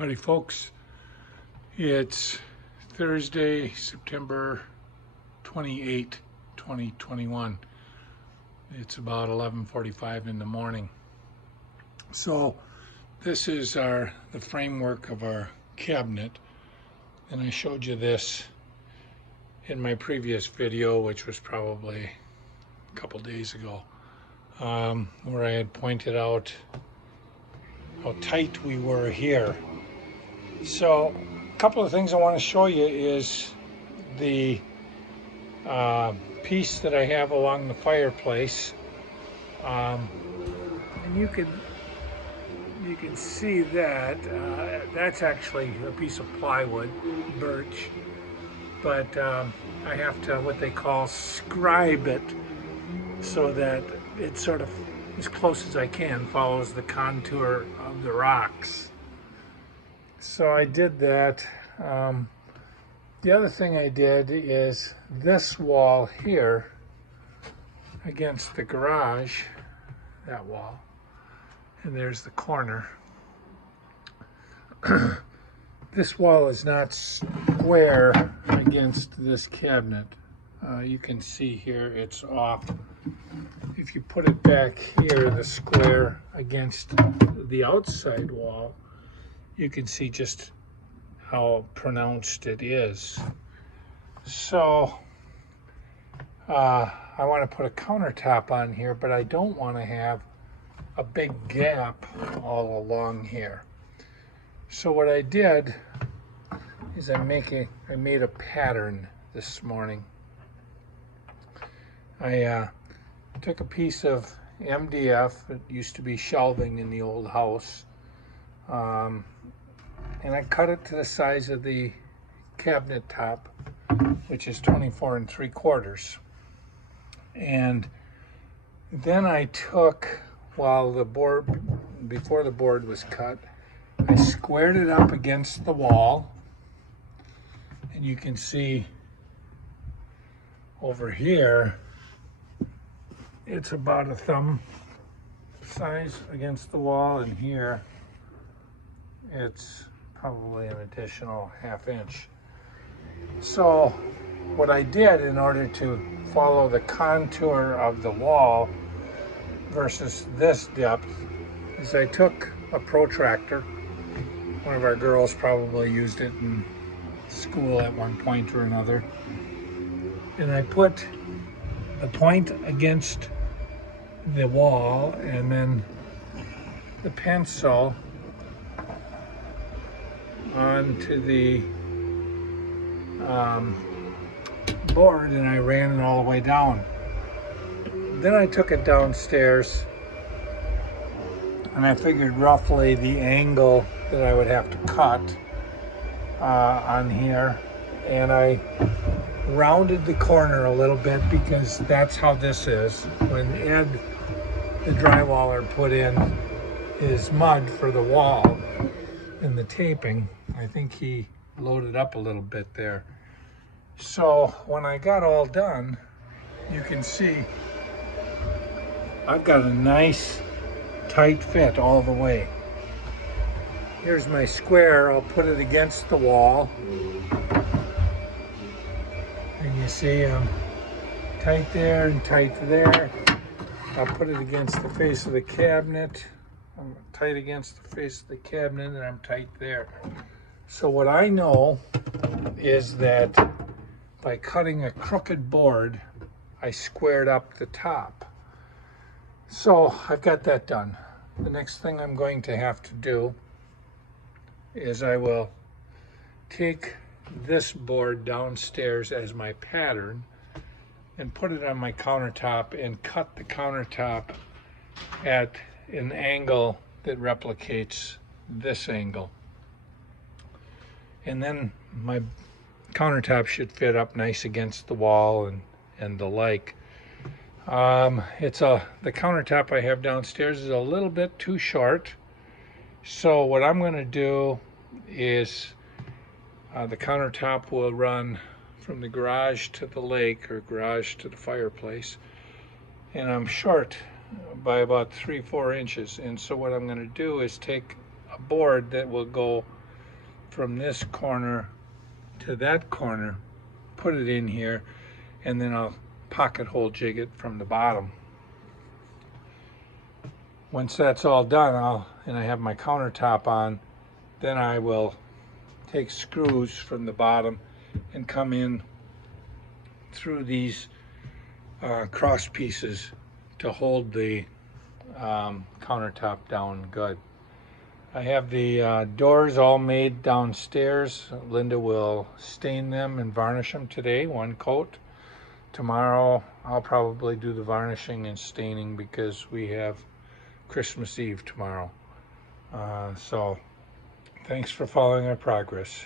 Howdy folks, it's Thursday, September 28, 2021. It's about 11:45 in the morning. So this is the framework of our cabinet, and I showed you this in my previous video, which was probably a couple days ago, where I had pointed out how tight we were here. So a couple of things I want to show you is the piece that I have along the fireplace, and you can see that that's actually a piece of plywood, birch, but I have to what they call scribe it so that it sort of, as close as I can, follows the contour of the rocks. So I did that. The other thing I did is this wall here against the garage, that wall, and there's the corner. This wall is not square against this cabinet. You can see here it's off. If you put it back here, the square against the outside wall, you can see just how pronounced it is. So I want to put a countertop on here, but I don't want to have a big gap all along here. So what I did is I made a pattern this morning. I took a piece of MDF, it used to be shelving in the old house, and I cut it to the size of the cabinet top, which is 24 3/4. And then I took, before the board was cut, I squared it up against the wall, and you can see over here it's about a thumb size against the wall, and here it's probably an additional 1/2 inch. So what I did in order to follow the contour of the wall versus this depth is I took a protractor. One of our girls probably used it in school at one point or another. And I put the point against the wall and then the pencil onto the board, and I ran it all the way down. Then I took it downstairs and I figured roughly the angle that I would have to cut on here, and I rounded the corner a little bit because that's how this is. When Ed, the drywaller, put in his mud for the wall and the taping, I think he loaded up a little bit there. So when I got all done, you can see I've got a nice tight fit all the way. Here's my square. I'll put it against the wall, and you see I'm tight there and tight there. I'll put it against the face of the cabinet. I'm tight against the face of the cabinet, and I'm tight there. So what I know is that by cutting a crooked board, I squared up the top. So I've got that done. The next thing I'm going to have to do is I will take this board downstairs as my pattern and put it on my countertop and cut the countertop at an angle that replicates this angle. And then my countertop should fit up nice against the wall and the like. The countertop I have downstairs is a little bit too short. So what I'm going to do is the countertop will run from the garage to the lake, or garage to the fireplace, and I'm short by about 3-4 inches. And so what I'm going to do is take a board that will go from this corner to that corner, put it in here, and then I'll pocket hole jig it from the bottom. Once that's all done, and I have my countertop on, then I will take screws from the bottom and come in through these cross pieces to hold the countertop down good. I have the doors all made downstairs. Linda will stain them and varnish them today, one coat. Tomorrow I'll probably do the varnishing and staining because we have Christmas Eve tomorrow. So thanks for following our progress.